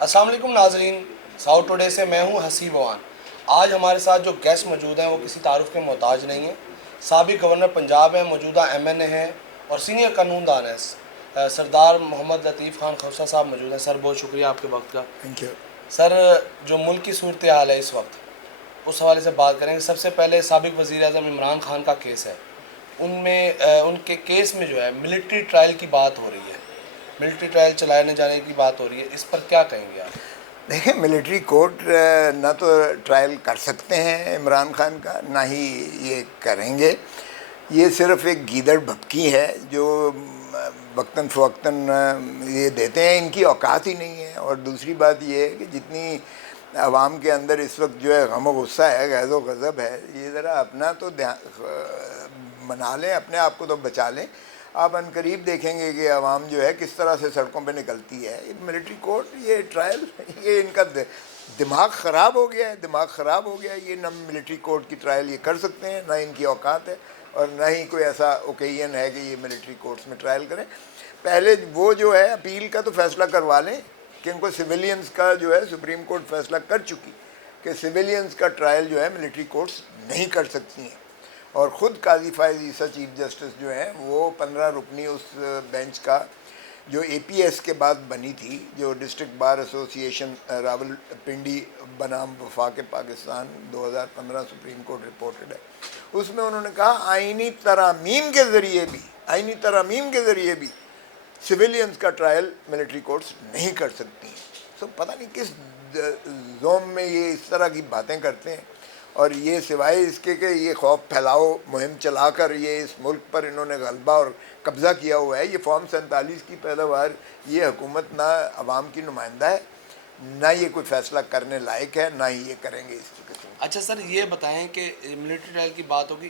السلام علیکم ناظرین، ساؤتھ ٹوڈے سے میں ہوں حسیب وان۔ آج ہمارے ساتھ جو گیسٹ موجود ہیں وہ کسی تعارف کے محتاج نہیں ہیں۔ سابق گورنر پنجاب ہیں، موجودہ ایم این اے ہیں اور سینئر قانون دان ہیں۔ سردار محمد لطیف خان خفصہ صاحب موجود ہیں۔ سر بہت شکریہ آپ کے وقت کا۔ Thank you. سر، جو ملک کی صورتحال ہے اس وقت، اس حوالے سے بات کریں گے۔ سب سے پہلے سابق وزیر اعظم عمران خان کا کیس ہے، ان کے کیس میں جو ہے ملٹری ٹرائل کی بات ہو رہی ہے، ملٹری ٹرائل چلانے جانے کی بات ہو رہی ہے، اس پر کیا کہیں گے آپ؟ دیکھیں، ملٹری کورٹ نہ تو ٹرائل کر سکتے ہیں عمران خان کا، نہ ہی یہ کریں گے۔ یہ صرف ایک گیدڑ بھبکی ہے جو وقتاً فوقتاً یہ دیتے ہیں، ان کی اوقات ہی نہیں ہے۔ اور دوسری بات یہ ہے کہ جتنی عوام کے اندر اس وقت جو ہے غم و غصہ ہے، غیظ و غضب ہے، یہ ذرا اپنا تو منا لیں، اپنے آپ کو تو بچا لیں۔ آپ ان قریب دیکھیں گے کہ عوام جو ہے کس طرح سے سڑکوں پہ نکلتی ہے۔ ملٹری کورٹ، یہ ٹرائل، یہ ان کا دماغ خراب ہو گیا ہے، دماغ خراب ہو گیا ہے۔ یہ نہ ملٹری کورٹ کی ٹرائل یہ کر سکتے ہیں، نہ ان کی اوقات ہے، اور نہ ہی کوئی ایسا اوکیزن ہے کہ یہ ملٹری کورٹس میں ٹرائل کریں۔ پہلے وہ جو ہے اپیل کا تو فیصلہ کروا لیں کہ ان کو سویلینز کا جو ہے سپریم کورٹ فیصلہ کر چکی کہ سویلینز کا ٹرائل جو ہے ملٹری کورٹس نہیں کر سکتی ہیں۔ اور خود قاضی فائز عیسیٰ چیف جسٹس جو ہیں، وہ 15 رکنی اس بینچ کا جو اے پی ایس کے بعد بنی تھی، جو ڈسٹرکٹ بار ایسوسی ایشن راول پنڈی بنام وفاق پاکستان 2015 سپریم کورٹ رپورٹڈ ہے، اس میں انہوں نے کہا آئینی ترامیم کے ذریعے بھی سویلینز کا ٹرائل ملٹری کورٹس نہیں کر سکتی ہیں۔ سو پتہ نہیں کس زوم میں یہ اس طرح کی باتیں کرتے ہیں، اور یہ سوائے اس کے کہ یہ خوف پھیلاؤ مہم چلا کر یہ اس ملک پر انہوں نے غلبہ اور قبضہ کیا ہوا ہے۔ یہ فارم 47 کی پیداوار، یہ حکومت نہ عوام کی نمائندہ ہے، نہ یہ کوئی فیصلہ کرنے لائق ہے، نہ ہی یہ کریں گے اس کی قسم۔ اچھا سر، یہ بتائیں کہ ملٹری ٹرائل کی بات ہوگی،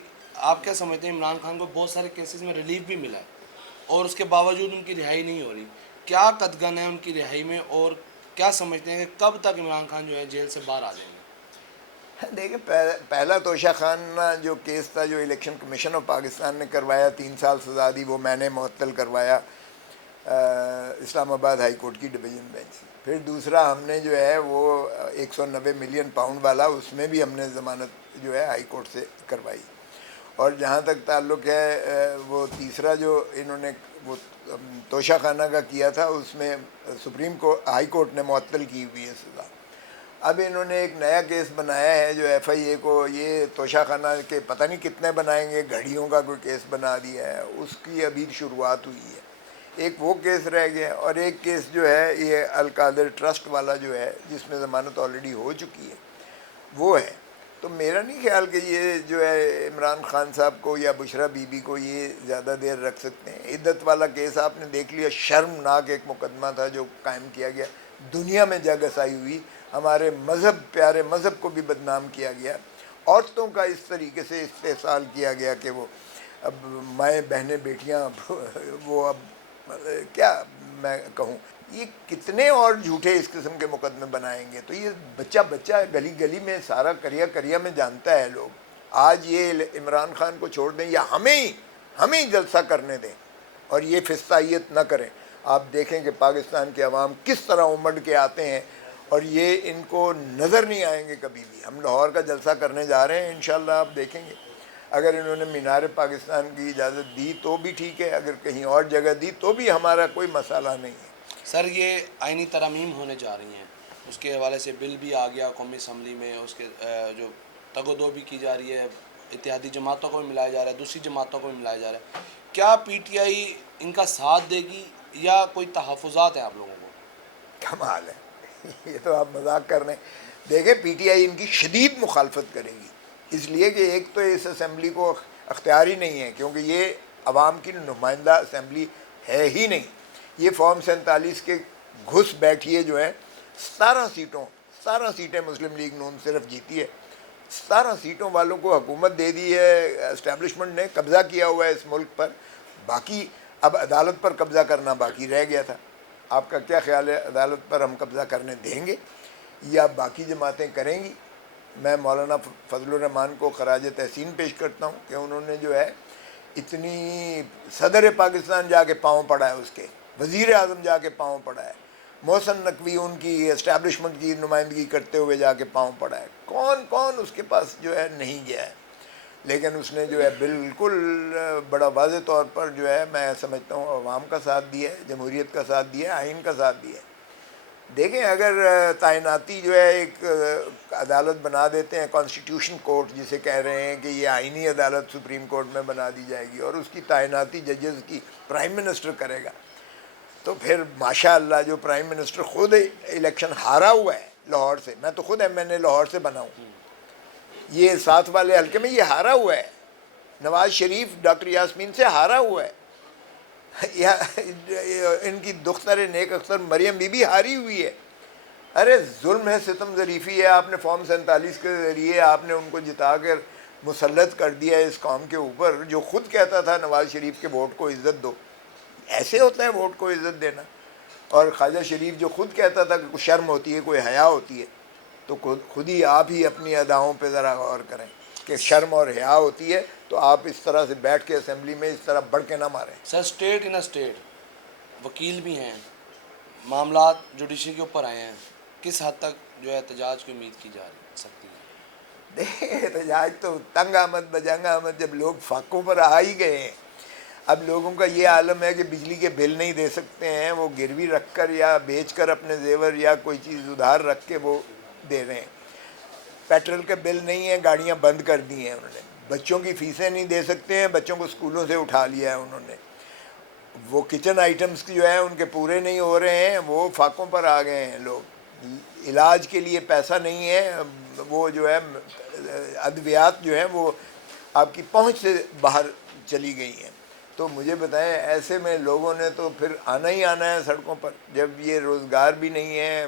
آپ کیا سمجھتے ہیں عمران خان کو بہت سارے کیسز میں ریلیف بھی ملا ہے اور اس کے باوجود ان کی رہائی نہیں ہو رہی، کیا قدغن ہے ان کی رہائی میں، اور کیا سمجھتے ہیں کہ کب تک عمران خان جو ہے جیل سے باہر آ جائیں گے؟ دیکھیں، پہلا توشہ خانہ جو کیس تھا جو الیکشن کمیشن آف پاکستان نے کروایا، 3 سال سزا دی، وہ میں نے معطل کروایا اسلام آباد ہائی کورٹ کی ڈویژن بینچ سے۔ پھر دوسرا ہم نے جو ہے وہ 190 ملین پاؤنڈ والا، اس میں بھی ہم نے ضمانت جو ہے ہائی کورٹ سے کروائی۔ اور جہاں تک تعلق ہے وہ تیسرا جو انہوں نے وہ توشہ خانہ کا کیا تھا، اس میں سپریم کورٹ ہائی کورٹ نے معطل کی ہوئی ہے سزا۔ اب انہوں نے ایک نیا کیس بنایا ہے جو ایف آئی اے کو، یہ توشہ خانہ کے پتہ نہیں کتنے بنائیں گے، گھڑیوں کا کوئی کیس بنا دیا ہے، اس کی ابھی شروعات ہوئی ہے۔ ایک وہ کیس رہ گیا، اور ایک کیس جو ہے یہ القادر ٹرسٹ والا جو ہے، جس میں ضمانت آلریڈی ہو چکی ہے، وہ ہے۔ تو میرا نہیں خیال کہ یہ جو ہے عمران خان صاحب کو یا بشرا بی بی کو یہ زیادہ دیر رکھ سکتے ہیں۔ عدت والا کیس آپ نے دیکھ لیا، شرمناک ایک مقدمہ تھا جو قائم کیا گیا، دنیا میں جگ ہسائی ہوئی، ہمارے مذہب، پیارے مذہب کو بھی بدنام کیا گیا، عورتوں کا اس طریقے سے استحصال کیا گیا کہ وہ اب مائیں بہنیں بیٹیاں وہ اب کیا میں کہوں، یہ کتنے اور جھوٹے اس قسم کے مقدمے بنائیں گے۔ تو یہ بچہ بچہ گلی گلی میں سارا کریا میں جانتا ہے لوگ۔ آج یہ عمران خان کو چھوڑ دیں یا ہمیں جلسہ کرنے دیں اور یہ فستائیت نہ کریں، آپ دیکھیں کہ پاکستان کے عوام کس طرح امڑ کے آتے ہیں، اور یہ ان کو نظر نہیں آئیں گے کبھی بھی۔ ہم لاہور کا جلسہ کرنے جا رہے ہیں، انشاءاللہ آپ دیکھیں گے۔ اگر انہوں نے مینار پاکستان کی اجازت دی تو بھی ٹھیک ہے، اگر کہیں اور جگہ دی تو بھی ہمارا کوئی مسئلہ نہیں ہے۔ سر، یہ آئینی ترامیم ہونے جا رہی ہیں، اس کے حوالے سے بل بھی آ گیا قومی اسمبلی میں، اس کے جو تگ و دو بھی کی جا رہی ہے، اتحادی جماعتوں کو بھی ملایا جا رہا ہے، دوسری جماعتوں کو بھی ملایا جا رہا ہے، کیا پی ٹی آئی ان کا ساتھ دے گی یا کوئی تحفظات ہیں آپ لوگوں کو؟ کمال ہے، یہ تو آپ مذاق کر رہے ہیں۔ دیکھیں، پی ٹی آئی ان کی شدید مخالفت کرے گی، اس لیے کہ ایک تو اس اسمبلی کو اختیار ہی نہیں ہے، کیونکہ یہ عوام کی نمائندہ اسمبلی ہے ہی نہیں۔ یہ فارم 47 کے گھس بیٹھیے جو ہیں، 17 سیٹیں مسلم لیگ نون صرف جیتی ہے، 17 سیٹوں والوں کو حکومت دے دی ہے، اسٹیبلشمنٹ نے قبضہ کیا ہوا ہے اس ملک پر، باقی اب عدالت پر قبضہ کرنا باقی رہ گیا تھا۔ آپ کا کیا خیال ہے، عدالت پر ہم قبضہ کرنے دیں گے یا باقی جماعتیں کریں گی؟ میں مولانا فضل الرحمان کو خراج تحسین پیش کرتا ہوں کہ انہوں نے جو ہے اتنی، صدر پاکستان جا کے پاؤں پڑا ہے، اس کے وزیر اعظم جا کے پاؤں پڑا ہے، محسن نقوی ان کی اسٹیبلشمنٹ کی نمائندگی کرتے ہوئے جا کے پاؤں پڑا ہے. کون اس کے پاس جو ہے نہیں گیا ہے. لیکن اس نے جو ہے بالکل بڑا واضح طور پر جو ہے میں سمجھتا ہوں عوام کا ساتھ دیا ہے, جمہوریت کا ساتھ دیا ہے, آئین کا ساتھ دیا ہے. دیکھیں اگر تعیناتی جو ہے ایک عدالت بنا دیتے ہیں کانسٹیٹیوشن کورٹ جسے کہہ رہے ہیں کہ یہ آئینی عدالت سپریم کورٹ میں بنا دی جائے گی اور اس کی تعیناتی ججز کی پرائم منسٹر کرے گا, تو پھر ماشاء اللہ جو پرائم منسٹر خود الیکشن ہارا ہوا ہے لاہور سے, میں تو خود ایم این اے لاہور سے بنا ہوں, یہ ساتھ والے حلقے میں یہ ہارا ہوا ہے. نواز شریف ڈاکٹر یاسمین سے ہارا ہوا ہے. ان کی دختر نیک اختر مریم بی بی ہاری ہوئی ہے. ارے ظلم ہے, ستم ظریفی ہے. آپ نے فارم 47 کے ذریعے آپ نے ان کو جتا کر مسلط کر دیا ہے اس قوم کے اوپر, جو خود کہتا تھا نواز شریف کے ووٹ کو عزت دو. ایسے ہوتا ہے ووٹ کو عزت دینا. اور خواجہ شریف جو خود کہتا تھا کہ کوئی شرم ہوتی ہے, کوئی حیا ہوتی ہے, تو خود ہی آپ ہی اپنی اداؤں پہ ذرا غور کریں کہ شرم اور حیا ہوتی ہے تو آپ اس طرح سے بیٹھ کے اسمبلی میں اس طرح بڑھ کے نہ ماریں. سر اسٹیٹ ان اسٹیٹ وکیل بھی ہیں, معاملات جوڈیشری کے اوپر آئے ہیں, کس حد تک جو ہے احتجاج کی امید کی جا سکتی ہے؟ دیکھیں احتجاج تو تنگ آمد بجنگ آمد, جب لوگ فاقوں پر آ ہی گئے ہیں. اب لوگوں کا یہ عالم ہے کہ بجلی کے بل نہیں دے سکتے ہیں, وہ گروی رکھ کر یا بیچ کر اپنے زیور یا کوئی چیز ادھار رکھ کے وہ دے رہے ہیں. پیٹرول کے بل نہیں ہیں, گاڑیاں بند کر دی ہیں انہوں نے. بچوں کی فیسیں نہیں دے سکتے ہیں, بچوں کو اسکولوں سے اٹھا لیا ہے انہوں نے. وہ کچن آئٹمس کی جو ہے ان کے پورے نہیں ہو رہے ہیں, وہ فاقوں پر آ گئے ہیں لوگ. علاج کے لیے پیسہ نہیں ہے, وہ جو ہے ادویات جو ہیں وہ آپ کی پہنچ سے باہر چلی گئی ہیں. تو مجھے بتائیں ایسے میں لوگوں نے تو پھر آنا ہی آنا ہے سڑکوں پر, جب یہ روزگار بھی نہیں ہے,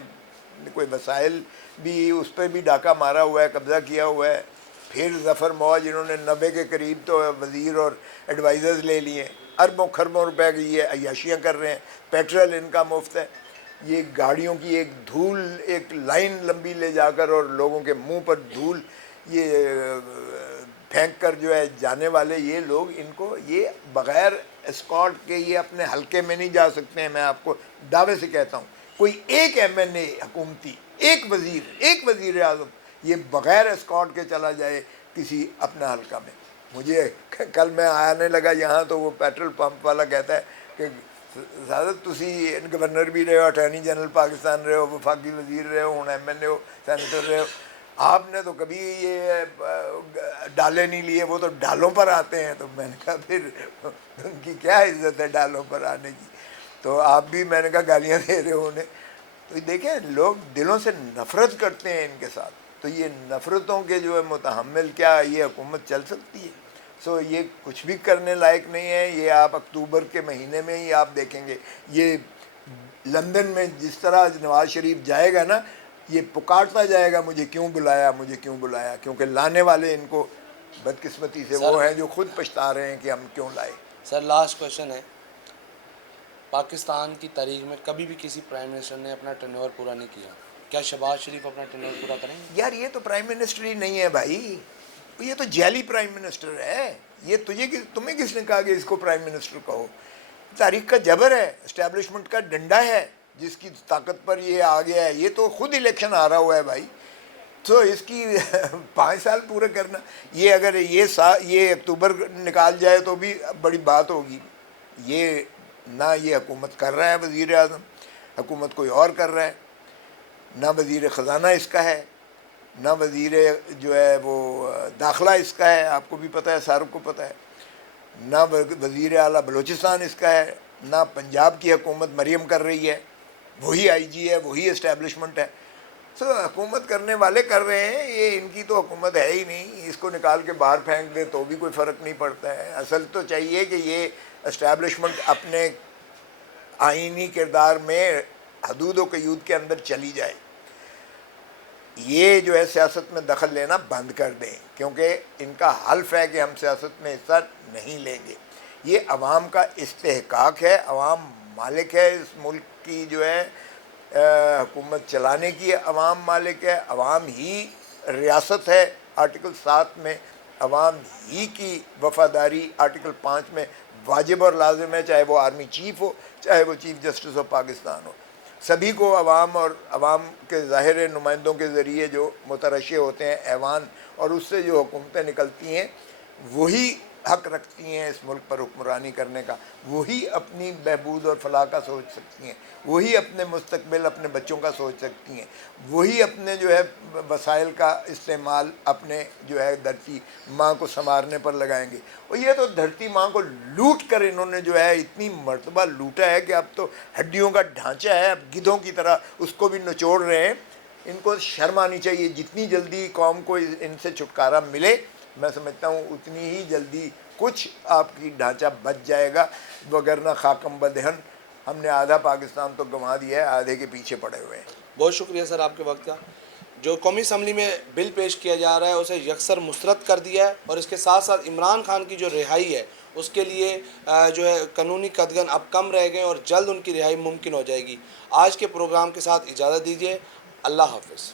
کوئی وسائل بھی, اس پہ بھی ڈاکہ مارا ہوا ہے, قبضہ کیا ہوا ہے. پھر ظفر موج انہوں نے 90 کے قریب تو وزیر اور ایڈوائزرز لے لیے, اربوں خربوں روپے کی یہ عیاشیاں کر رہے ہیں. پیٹرول ان کا مفت ہے. یہ گاڑیوں کی ایک دھول, ایک لائن لمبی لے جا کر اور لوگوں کے منہ پر دھول یہ پھینک کر جو ہے جانے والے یہ لوگ, ان کو یہ بغیر اسکارٹ کے یہ اپنے حلقے میں نہیں جا سکتے ہیں. میں آپ کو دعوے سے کہتا ہوں کوئی ایک ایم این اے حکومتی, ایک وزیر اعظم یہ بغیر اسکارٹ کے چلا جائے کسی اپنا حلقہ میں. مجھے کل میں آنے لگا یہاں تو وہ پیٹرول پمپ والا کہتا ہے کہ سعادت تسی گورنر بھی رہے ہو, اٹارنی جنرل پاکستان رہے ہو, وفاقی وزیر رہے ہو, ہوں ایم این اے ہو, سینیٹر رہے ہو, آپ نے تو کبھی یہ ڈالے نہیں لیے, وہ تو ڈالوں پر آتے ہیں. تو میں نے کہا پھر ان کی کیا عزت ہے ڈالوں پر آنے کی. تو آپ بھی میں نے کہا گالیاں دے رہے ہو انہیں. تو دیکھیں لوگ دلوں سے نفرت کرتے ہیں ان کے ساتھ, تو یہ نفرتوں کے جو ہے متحمل کیا یہ حکومت چل سکتی ہے؟ سو یہ کچھ بھی کرنے لائق نہیں ہے. یہ آپ اکتوبر کے مہینے میں ہی آپ دیکھیں گے, یہ لندن میں جس طرح نواز شریف جائے گا نا, یہ پکارتا جائے گا مجھے کیوں بلایا, مجھے کیوں بلایا, کیونکہ لانے والے ان کو بدقسمتی سے وہ ہیں جو خود پچھتا رہے ہیں کہ ہم کیوں لائے. سر لاسٹ کویشچن ہے, پاکستان کی تاریخ میں کبھی بھی کسی پرائم منسٹر نے اپنا ٹرنور پورا نہیں کیا, کیا شہباز شریف اپنا ٹرنور پورا کریں گے؟ یار یہ تو پرائم منسٹر ہی نہیں ہے بھائی, یہ تو جعلی پرائم منسٹر ہے. یہ تمہیں کس نے کہا کہ اس کو پرائم منسٹر کہو؟ تاریخ کا جبر ہے, اسٹیبلشمنٹ کا ڈنڈا ہے, جس کی طاقت پر یہ آ گیا ہے. یہ تو خود الیکشن ہارا ہوا ہے بھائی, تو اس کی 5 سال پورے کرنا, یہ اگر یہ اکتوبر نکال جائے تو بھی بڑی بات ہوگی. یہ نہ یہ حکومت کر رہا ہے وزیر اعظم, حکومت کوئی اور کر رہا ہے, نہ وزیر خزانہ اس کا ہے, نہ وزیر جو ہے وہ داخلہ اس کا ہے, آپ کو بھی پتہ ہے, ساروں کو پتہ ہے, نہ وزیر اعلیٰ بلوچستان اس کا ہے, نہ پنجاب کی حکومت مریم کر رہی ہے, وہی آئی جی ہے, وہی اسٹیبلشمنٹ ہے. سو حکومت کرنے والے کر رہے ہیں, یہ ان کی تو حکومت ہے ہی نہیں. اس کو نکال کے باہر پھینک دے تو بھی کوئی فرق نہیں پڑتا ہے. اصل تو چاہیے کہ یہ اسٹیبلشمنٹ اپنے آئینی کردار میں حدود و قیود کے اندر چلی جائے. یہ جو ہے سیاست میں دخل لینا بند کر دیں, کیونکہ ان کا حلف ہے کہ ہم سیاست میں حصہ نہیں لیں گے. یہ عوام کا استحقاق ہے, عوام مالک ہے اس ملک کی, جو ہے حکومت چلانے کی عوام مالک ہے, عوام ہی ریاست ہے. آرٹیکل 7 میں عوام ہی کی وفاداری آرٹیکل 5 میں واجب اور لازم ہے, چاہے وہ آرمی چیف ہو, چاہے وہ چیف جسٹس آف پاکستان ہو. سبھی کو عوام اور عوام کے ظاہر نمائندوں کے ذریعے جو مترشح ہوتے ہیں ایوان اور اس سے جو حکومتیں نکلتی ہیں وہی حق رکھتی ہیں اس ملک پر حکمرانی کرنے کا، وہی اپنی بہبود اور فلاح کا سوچ سکتی ہیں، وہی اپنے مستقبل اپنے بچوں کا سوچ سکتی ہیں، وہی اپنے جو ہے وسائل کا استعمال اپنے جو ہے دھرتی ماں کو سنوارنے پر لگائیں گے۔ اور یہ تو دھرتی ماں کو لوٹ کر انہوں نے جو ہے اتنی مرتبہ لوٹا ہے کہ اب تو ہڈیوں کا ڈھانچہ ہے، اب گدھوں کی طرح اس کو بھی نچوڑ رہے ہیں۔ ان کو شرم آنی چاہیے، جتنی جلدی قوم کو ان سے چھٹکارا ملے میں سمجھتا ہوں اتنی ہی جلدی کچھ آپ کی ڈھانچہ بچ جائے گا، وگرنہ خاکم بدہن ہم نے آدھا پاکستان تو گنوا دیا ہے، آدھے کے پیچھے پڑے ہوئے ہیں۔ بہت شکریہ سر آپ کے وقت کا۔ جو قومی اسمبلی میں بل پیش کیا جا رہا ہے اسے یکسر مسترد کر دیا ہے، اور اس کے ساتھ ساتھ عمران خان کی جو رہائی ہے اس کے لیے جو ہے قانونی قدغن اب کم رہ گئے اور جلد ان کی رہائی ممکن ہو جائے گی۔ آج کے پروگرام کے ساتھ اجازت دیجیے، اللہ حافظ۔